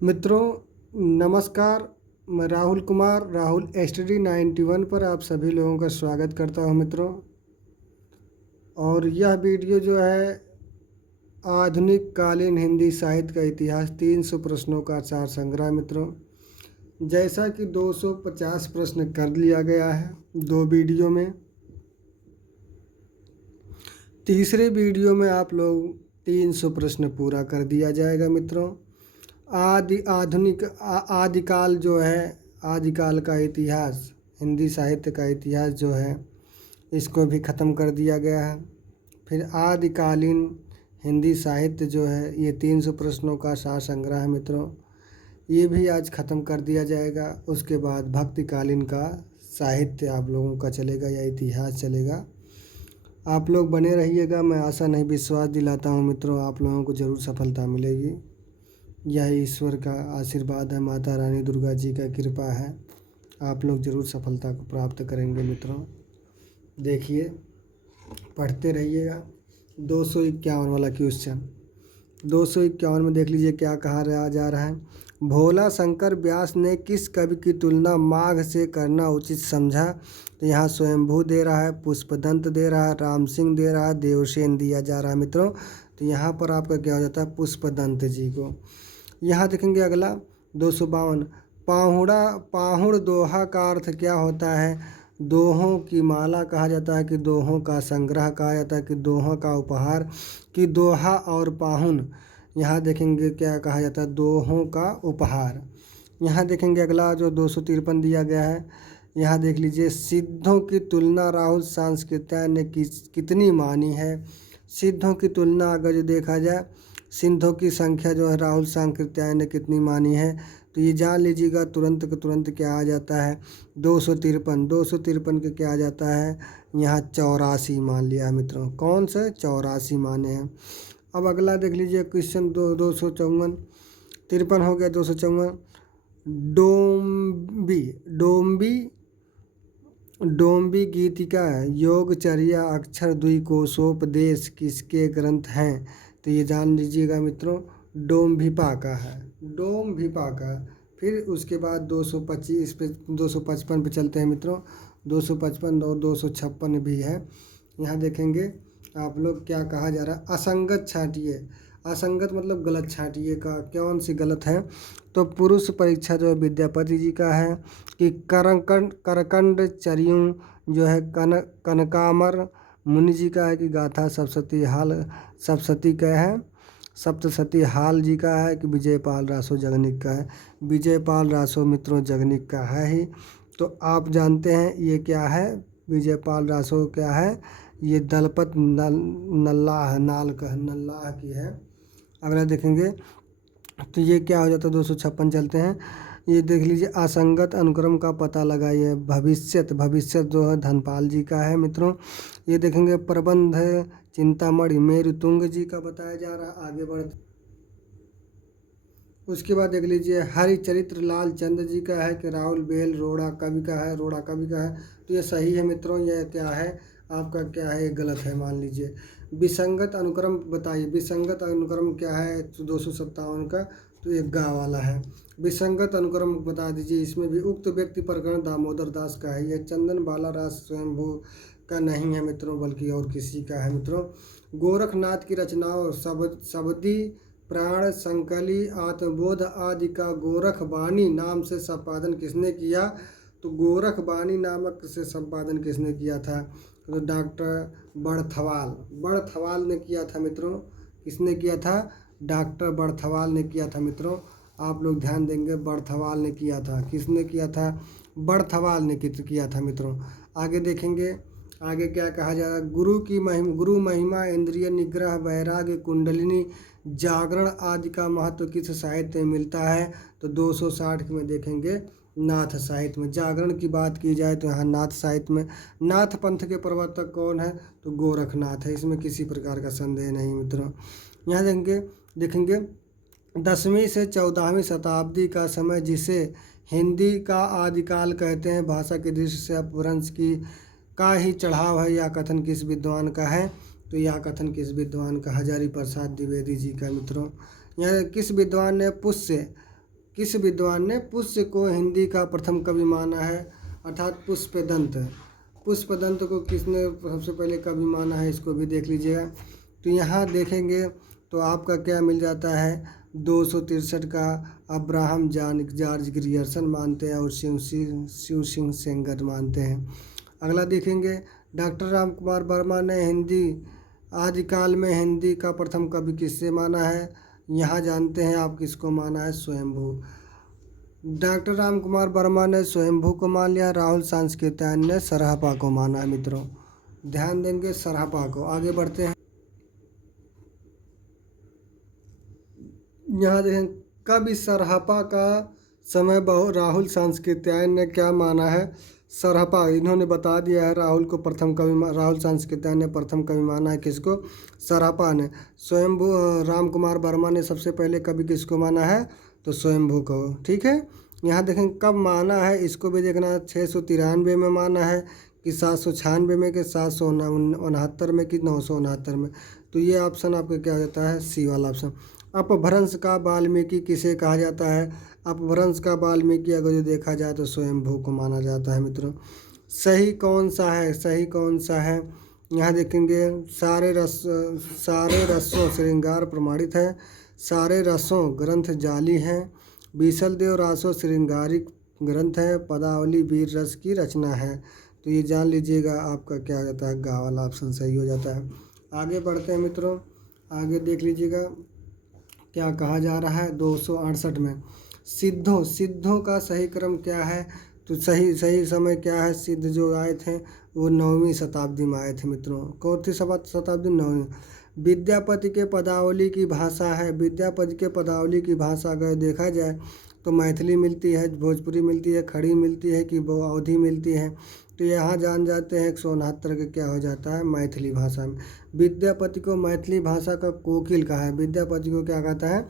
मित्रों नमस्कार। मैं राहुल कुमार राहुल स्टडी 91 पर आप सभी लोगों का स्वागत करता हूं मित्रों। और यह वीडियो जो है आधुनिक कालीन हिंदी साहित्य का इतिहास 300 प्रश्नों का सार संग्रह मित्रों। जैसा कि 250 प्रश्न कर लिया गया है 2 वीडियो में। तीसरे वीडियो में आप लोग 300 प्रश्न पूरा कर दिया जाएगा मित्रों। आदिकाल जो है आदिकाल का इतिहास, हिंदी साहित्य का इतिहास जो है इसको भी ख़त्म कर दिया गया है। फिर आदिकालीन हिंदी साहित्य जो है ये 300 प्रश्नों का सार संग्रह है मित्रों, ये भी आज ख़त्म कर दिया जाएगा। उसके बाद भक्तिकालीन का साहित्य आप लोगों का चलेगा या इतिहास चलेगा। आप लोग बने रहिएगा। मैं आशा नहीं विश्वास दिलाता हूँ मित्रों, आप लोगों को ज़रूर सफलता मिलेगी। यह ईश्वर का आशीर्वाद है, माता रानी दुर्गा जी का कृपा है। आप लोग ज़रूर सफलता को प्राप्त करेंगे मित्रों। देखिए, पढ़ते रहिएगा। 251 वाला क्वेश्चन 251 में देख लीजिए क्या कहा जा रहा है। भोला शंकर व्यास ने किस कवि की तुलना माघ से करना उचित समझा? तो यहाँ स्वयंभू दे रहा है, पुष्पदंत दे रहा है, राम सिंह दे रहा है, देवसेन दिया जा रहा है मित्रों। तो यहाँ पर आपका क्या हो जाता है, पुष्पदंत जी को। यहाँ देखेंगे अगला 252 पाहुड़ दोहा का अर्थ क्या होता है? दोहों की माला कहा जाता है, कि दोहों का संग्रह कहा जाता है, कि दोहों का उपहार, कि दोहा और पाहुन। यहाँ देखेंगे क्या कहा जाता है, दोहों का उपहार। यहाँ देखेंगे अगला जो 253 दिया गया है। यहाँ देख लीजिए, सिद्धों की तुलना राहुल सांस्कृत्याय ने कितनी मानी है? सिद्धों की तुलना अगर जो देखा जाए, सिद्धों की संख्या जो है राहुल सांकृत्याय ने कितनी मानी है, तो ये जान लीजिएगा तुरंत के तुरंत क्या आ जाता है, 253 के क्या आ जाता है, यहाँ 84 मान लिया मित्रों। कौन से 84 माने हैं। अब अगला देख लीजिए क्वेश्चन 254 53 हो गया। 254 डोम्बी गीतिका योगचर्या अक्षर द्विकोशोपदेश किसके ग्रंथ हैं? तो ये जान लीजिएगा मित्रों, डोम्भिपा का है, डोम्भिपा का। फिर उसके बाद 225 पे 255 पे चलते हैं मित्रों। 255 और 256 भी है। यहाँ देखेंगे आप लोग क्या कहा जा रहा है, असंगत छांटिए। असंगत मतलब गलत छांटिए का कौन सी गलत है? तो पुरुष परीक्षा जो है विद्यापति जी का है, कि करकंड चरियू जो है कनकामर मुनि जी का है, कि गाथा सप्तशती का है, सप्तशती हाल जी का है, कि विजयपाल रासो जगनिक का है। विजयपाल रासो मित्रों जगनिक का है ही। तो आप जानते हैं ये क्या है, विजयपाल रासो क्या है, ये दलपत नल्लाह नल्लाह की है। अगला देखेंगे तो ये क्या हो जाता है, 256 चलते हैं। ये देख लीजिए, असंगत अनुक्रम का पता लगाइए। भविष्यत जो है धनपाल जी का है मित्रों। ये देखेंगे प्रबंध चिंतामणि मेरुतुंग जी का बताया जा रहा है। आगे बढ़ते उसके बाद देख लीजिए, हरिचरित्र लाल चंद जी का है, कि राहुल बेल रोड़ा कवि का है, रोड़ा कवि का है। तो ये सही है मित्रों। ये क्या है आपका, क्या है, ये गलत है मान लीजिए। विसंगत अनुक्रम बताइए। विसंगत अनुक्रम क्या है, 257 का, तो ये गा वाला है। विसंगत अनुक्रम बता दीजिए। इसमें भी उक्त व्यक्ति प्रकरण दामोदर दास का है। यह चंदन बाला रास स्वयंभू का नहीं है मित्रों, बल्कि और किसी का है मित्रों। गोरखनाथ की रचनाओं शबदी प्राण संकली आत्मबोध आदि का गोरखबाणी नाम से संपादन किसने किया? तो गोरखबाणी नामक से संपादन किसने किया था? तो डॉक्टर बड़थवाल ने किया था मित्रों। किसने किया था? डॉक्टर बड़थवाल ने किया था मित्रों। आप लोग ध्यान देंगे, बड़थवाल ने किया था। किसने किया था? बड़थवाल ने किया था मित्रों। आगे देखेंगे, आगे क्या कहा जा रहा है, गुरु महिमा इंद्रिय निग्रह वैराग्य कुंडलिनी जागरण आदि का महत्व किस साहित्य में मिलता है? तो 260 में देखेंगे नाथ साहित्य में। जागरण की बात की जाए तो यहाँ नाथ साहित्य में। नाथ पंथ के प्रवर्तक कौन है? तो गोरखनाथ है, इसमें किसी प्रकार का संदेह नहीं मित्रों। यहाँ देखेंगे 10वीं से 14वीं शताब्दी का समय, जिसे हिंदी का आदिकाल कहते हैं, भाषा की दृष्टि से अपभ्रंश का ही चढ़ाव है। यह कथन किस विद्वान का है? तो यह कथन किस विद्वान का? हजारी प्रसाद द्विवेदी जी का मित्रों। यह किस विद्वान ने किस विद्वान ने पुष्य को हिंदी का प्रथम कवि माना है, अर्थात पुष्पदंत। पुष्पदंत को किसने सबसे पहले कवि माना है, इसको भी देख लीजिएगा। तो यहाँ देखेंगे तो आपका क्या मिल जाता है, 263 का अब्राहम जॉर्ज ग्रियर्सन मानते हैं और शिव सिंह सेंगर मानते हैं। अगला देखेंगे, डॉक्टर राम कुमार वर्मा ने हिंदी आदिकाल में हिंदी का प्रथम कवि किससे माना है, यहाँ जानते हैं आप किसको माना है, स्वयंभू। डॉक्टर राम कुमार वर्मा ने स्वयंभू को मान लिया, राहुल सांस्कृत्यायन ने सरहपा को माना है। मित्रों ध्यान देंगे सरहपा को। आगे बढ़ते हैं, यहाँ देखें कवि सरहपा का समय राहुल सांस्कृत्यायन ने क्या माना है, सरहपा। इन्होंने बता दिया है राहुल को प्रथम कवि, राहुल सांस्कृत्यायन ने प्रथम कवि माना है किसको, सरहपा ने। स्वयंभू राम कुमार वर्मा ने सबसे पहले कवि किसको माना है, तो स्वयंभू को। ठीक है, यहाँ देखें कब माना है, इसको भी देखना। 693 में माना है कि 796 में, कि 769 में, कि 969 में। तो ये ऑप्शन आपका क्या हो जाता है, सी वाला ऑप्शन। अपभ्रंश का वाल्मीकि किसे कहा जाता है, अपभ्रंश का वाल्मीकि अगर जो देखा जाए तो स्वयंभू को माना जाता है। मित्रों सही कौन सा है, सही कौन सा है, यहाँ देखेंगे सारे रसों श्रृंगार प्रमाणित है, सारे रसों ग्रंथ जाली हैं, बीसल देव रासो श्रृंगारिक ग्रंथ है, पदावली वीर रस की रचना है। तो ये जान लीजिएगा, आपका क्या हो जाता है, गा वाला ऑप्शन सही हो जाता है। आगे बढ़ते हैं मित्रों, आगे देख लीजिएगा क्या कहा जा रहा है 268 में। सिद्धों का सही क्रम क्या है, तो सही समय क्या है, सिद्ध जो आए थे वो 9वीं शताब्दी में आए थे। मित्रों कौन सी शताब्दी, 9वीं। विद्यापति के पदावली की भाषा है, विद्यापति के पदावली की भाषा अगर देखा जाए तो मैथिली मिलती है, भोजपुरी मिलती है, खड़ी मिलती है, कि वो अवधी मिलती है। तो यहाँ जान जाते हैं 169 का क्या हो जाता है, मैथिली भाषा में। विद्यापति को मैथिली भाषा का कोकिल कहा है, विद्यापति को क्या कहता है,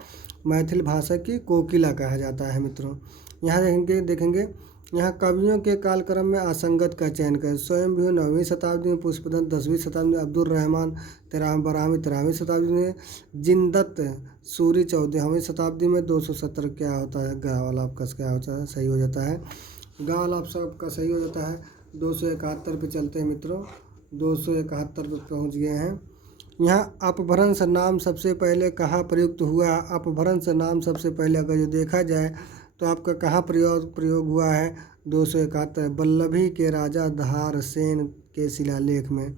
मैथिली भाषा की कोकिला कहा जाता है। मित्रों यहाँ देखेंगे यहाँ कवियों के कालक्रम में असंगत का चयन करें। स्वयंभू 9वीं शताब्दी में, पुष्पदंत 10वीं शताब्दी में, अब्दुल रहमान 13वीं शताब्दी में, जिनदत्त सूरी 14वीं शताब्दी में। 270 क्या होता है, गा वाला आपका क्या होता है, सही हो जाता है, गा वाला आपका सही हो जाता है। 271 पे चलते हैं मित्रों, 271 पे पहुँच गए हैं। यहाँ अपभ्रंश नाम सबसे पहले कहाँ प्रयुक्त हुआ, अपभ्रंश नाम सबसे पहले अगर जो देखा जाए तो आपका कहाँ प्रयोग हुआ है, 271 वल्लभी के राजा धार सेन के शिलालेख में।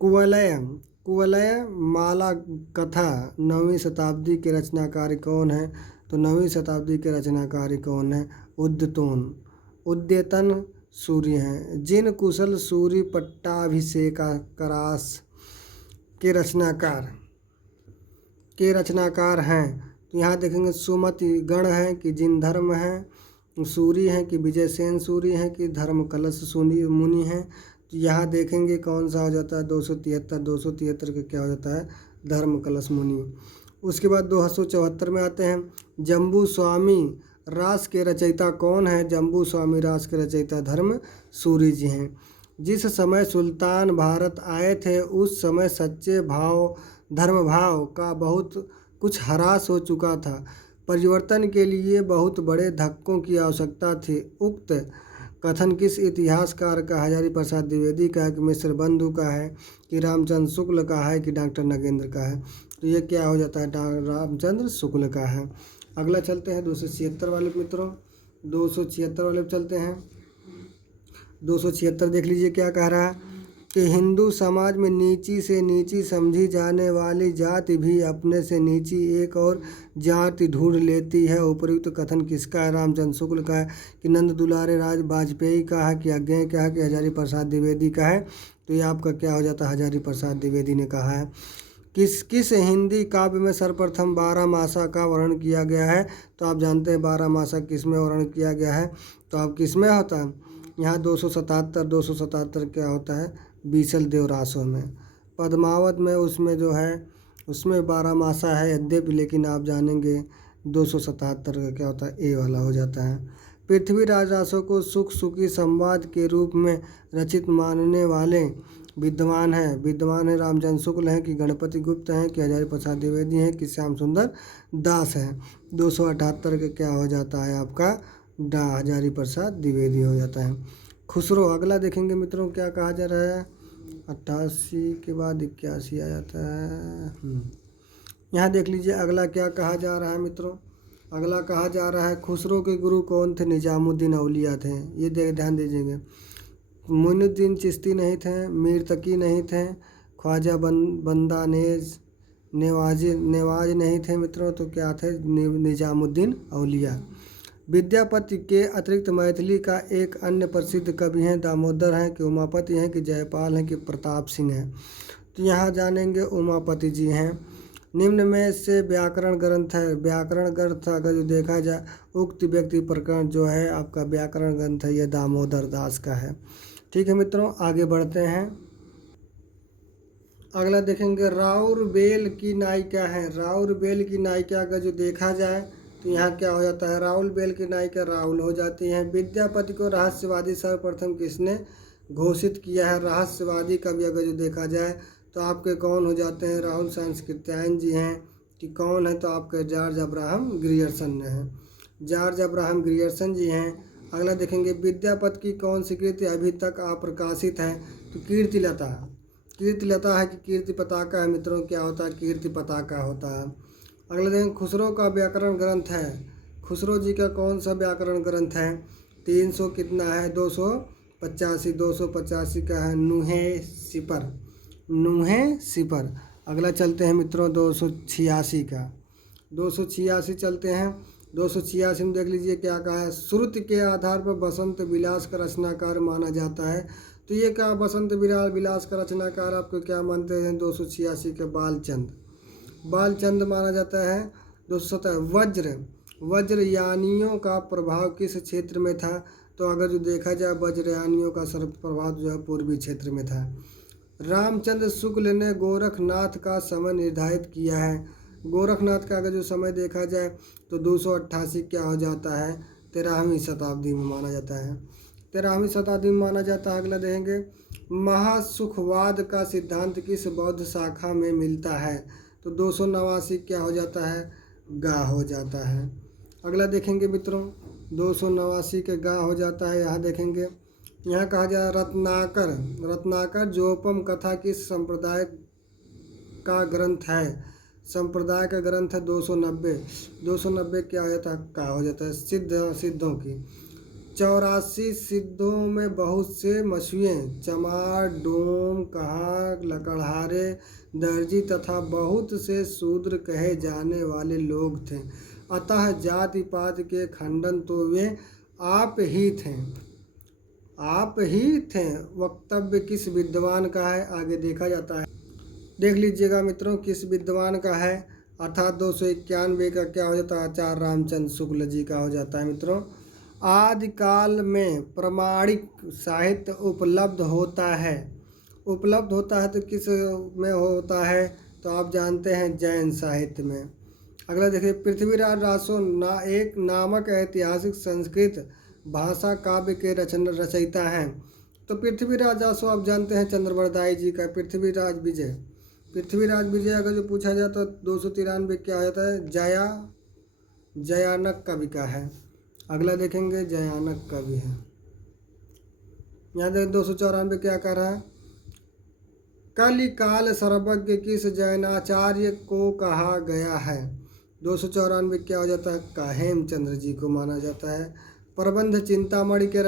कुवलय माला कथा 9वीं शताब्दी के रचनाकारी कौन है, तो 9वीं शताब्दी के रचनाकारी कौन है, उद्यतन सूरी हैं। जिन कुशल सूरी पट्टाभिषेकारास के रचनाकार हैं, तो यहाँ देखेंगे सुमति गण हैं कि जिन धर्म हैं, सूरी हैं कि विजय सेन सूरी हैं, कि धर्म कलश मुनि हैं। तो यहाँ देखेंगे कौन सा हो जाता है, 273 का क्या हो जाता है, धर्म कलश मुनि। उसके बाद 274 में आते हैं, जम्बू स्वामी रास के रचयिता कौन है, जम्बू स्वामी रास के रचयिता धर्म सूरी जी हैं। जिस समय सुल्तान भारत आए थे उस समय सच्चे धर्म भाव का बहुत कुछ ह्रास हो चुका था, परिवर्तन के लिए बहुत बड़े धक्कों की आवश्यकता थी। उक्त कथन किस इतिहासकार का, हजारी प्रसाद द्विवेदी का है, कि मिश्र बंधु का है, कि रामचंद्र शुक्ल का है, कि डॉक्टर नगेंद्र का है। तो ये क्या हो जाता है, रामचंद्र शुक्ल का है। अगला चलते हैं 276 वाले मित्रों, 276 वाले चलते हैं। 276 देख लीजिए क्या कह रहा है, कि हिंदू समाज में नीची से नीची समझी जाने वाली जाति भी अपने से नीची एक और जाति ढूंढ लेती है। उपयुक्त कथन किसका है, रामचंद्र शुक्ल का है, कि नंद दुलारे राज वाजपेयी का है, कि अज्ञेय का है, कि हजारी प्रसाद द्विवेदी का है। तो ये आपका क्या हो जाता है, हजारी प्रसाद द्विवेदी ने कहा है। किस हिंदी काव्य में सर्वप्रथम 12 मासा का वर्णन किया गया है, तो आप जानते हैं 12 मासा किस में वर्णन किया गया है, तो आप किस में होता है, यहाँ 277 क्या होता है, बीसल देव रासों में। पद्मावत में उसमें जो है उसमें 12 मासा है यद्यपि, लेकिन आप जानेंगे 277 का क्या होता है, ए वाला हो जाता है। पृथ्वीराज रासों को सुखी संवाद के रूप में रचित मानने वाले विद्वान है रामचंद्र शुक्ल हैं कि गणपति गुप्त हैं कि हजारी प्रसाद द्विवेदी हैं कि श्याम सुंदर दास हैं। 278 के क्या हो जाता है आपका हजारी प्रसाद द्विवेदी हो जाता है। खुसरो अगला देखेंगे मित्रों क्या कहा जा रहा है। 88 के बाद 81 आ जाता है। यहाँ देख लीजिए अगला क्या कहा जा रहा है मित्रों। अगला कहा जा रहा है खुसरो के गुरु कौन थे। निजामुद्दीन औलिया थे। ये ध्यान दीजिएगा। मोइनुद्दीन चिश्ती नहीं थे, मीर तकी नहीं थे, ख्वाजा बंदा नेवाज नहीं थे मित्रों। तो क्या थे निजामुद्दीन औलिया। विद्यापति के अतिरिक्त मैथिली का एक अन्य प्रसिद्ध कवि हैं दामोदर हैं कि उमापति हैं कि जयपाल हैं कि प्रताप सिंह हैं। तो यहाँ जानेंगे उमापति जी हैं। निम्न में से व्याकरण ग्रंथ है। व्याकरण ग्रंथ अगर जो देखा जाए उक्त व्यक्ति प्रकरण जो है आपका व्याकरण ग्रंथ है ये दामोदर दास का है। ठीक है मित्रों आगे बढ़ते हैं। अगला देखेंगे राउर बेल की नायिका है। राउर बेल की नायिका अगर जो देखा जाए तो यहाँ क्या हो जाता है राउल बेल की नायिका राहुल हो जाती हैं। विद्यापति को रहस्यवादी सर्वप्रथम किसने घोषित किया है। रहस्यवादी कवि अगर जो देखा जाए तो आपके कौन हो जाते हैं राहुल सांस्कृत्यायन जी हैं कि कौन है तो आपके जॉर्ज अब्राहम ग्रियर्सन हैं। जॉर्ज अब्राहम ग्रियर्सन जी हैं। अगला देखेंगे विद्यापति की कौन सी कृति अभी तक अप्रकाशित है। तो कीर्तिलता। कीर्तिलता है कि कीर्ति पताका है मित्रों। क्या होता है कीर्ति पताका होता है। अगला देखेंगे खुसरो का व्याकरण ग्रंथ है। खुसरो जी का कौन सा व्याकरण ग्रंथ है। 300 कितना है 285 का है नुहे सिपर। अगला चलते हैं मित्रों 286 का। 286 चलते हैं। 286 में देख लीजिए क्या कहा है। श्रुति के आधार पर बसंत विलास का रचनाकार माना जाता है। तो ये क्या बसंत विलास का रचनाकार आपको क्या मानते हैं 286 के बालचंद माना जाता है। 270 वज्रयानियों का प्रभाव किस क्षेत्र में था। तो अगर जो देखा जाए वज्रयानियों का सर्व प्रभाव जो है पूर्वी क्षेत्र में था। रामचंद्र शुक्ल ने गोरखनाथ का समय निर्धारित किया है। गोरखनाथ का अगर जो समय देखा जाए तो 288 क्या हो जाता है 13वीं शताब्दी में माना जाता है। 13वीं शताब्दी में माना जाता है। अगला देखेंगे महासुखवाद का सिद्धांत किस बौद्ध शाखा में मिलता है। तो 289 क्या हो जाता है गा हो जाता है। अगला देखेंगे मित्रों 289 के गा हो जाता है। यहाँ देखेंगे यहाँ कहा जाए रत्नाकर जोपम कथा किस संप्रदाय का ग्रंथ है। संप्रदाय का ग्रंथ है 290 क्या हो जाता है का हो जाता है सिद्धों की। 84 सिद्धों में बहुत से मछुए चमार डोम कहार लकड़हारे दर्जी तथा बहुत से शूद्र कहे जाने वाले लोग थे। अतः जाति पात के खंडन तो वे आप ही थे। वक्तव्य किस विद्वान का है आगे देखा जाता है। देख लीजिएगा मित्रों किस विद्वान का है अर्थात 291 का क्या हो जाता है आचार्य रामचंद्र शुक्ल जी का हो जाता है मित्रों। आदिकाल में प्रमाणिक साहित्य उपलब्ध होता है तो किस में होता है तो आप जानते हैं जैन साहित्य में। अगला देखिए पृथ्वीराज रासो एक नामक ऐतिहासिक संस्कृत भाषा काव्य के रचयिता हैं। तो पृथ्वीराज रासो आप जानते हैं चंद्रवरदाई जी का। पृथ्वीराज विजय अगर जो पूछा जाए तो 293 क्या होता है जयानक कवि का है। अगला देखेंगे जयानक कवि है। यहाँ देखें 294 क्या कर रहा है कलिकाल सर्वज्ञ किस जैनाचार्य को कहा गया है। 294 क्या हो जाता है का हेमचंद्र जी को माना जाता है। प्रबंध चिंतामणि के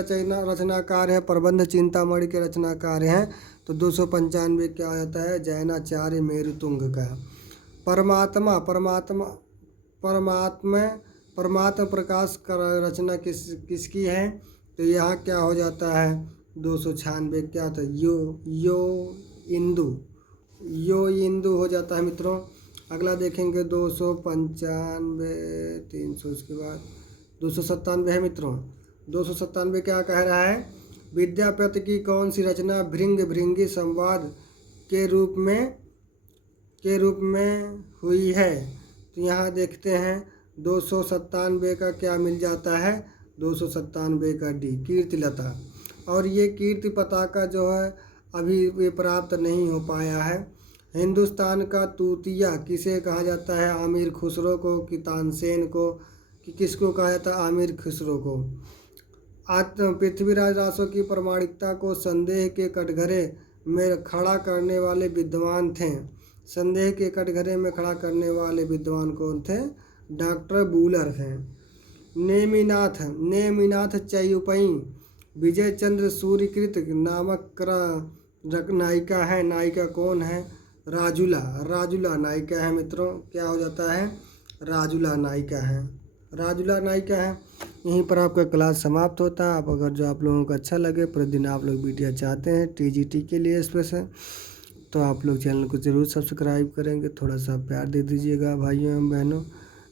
रचनाकार हैं तो 295 क्या हो जाता है जैनाचार्य मेरुतुंग का। परमात्मा प्रकाश का रचना किसकी है तो यहाँ क्या हो जाता है 296 क्या होता है यो इंदु हो जाता है मित्रों। अगला देखेंगे 295 300 उसके बाद 297 है मित्रों। 297 क्या कह रहा है विद्यापति की कौन सी रचना भृंगी संवाद के रूप में हुई है। तो यहाँ देखते हैं 297 का क्या मिल जाता है 297 का डी कीर्तिलता। और ये कीर्ति पताका जो है अभी ये प्राप्त नहीं हो पाया है। हिंदुस्तान का तूतिया किसे कहा जाता है? आमिर खुसरो को कि तानसेन को कि किसको कहा जाता है? आमिर खुसरो को। पृथ्वीराज रासो की प्रामाणिकता को संदेह के कटघरे में खड़ा करने वाले विद्वान थे। संदेह के कटघरे में खड़ा करने वाले विद्वान कौन थे? डॉक्टर बूलर थे। नेमिनाथ चयुपई विजय चंद्र सूर्यकृत नामक नायिका है। नायिका कौन है? राजुला नायिका है मित्रों। क्या हो जाता है? राजुला नायिका है। यहीं पर आपका क्लास समाप्त होता है। अगर जो आप लोगों को अच्छा लगे, प्रतिदिन आप लोग वीडियो चाहते हैं टीजीटी के लिए स्पेशल, तो आप लोग चैनल को ज़रूर सब्सक्राइब करेंगे। थोड़ा सा प्यार दे दीजिएगा भाइयों एवं बहनों।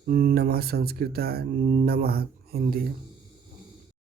नमः संस्कृताय, नमः हिंदी।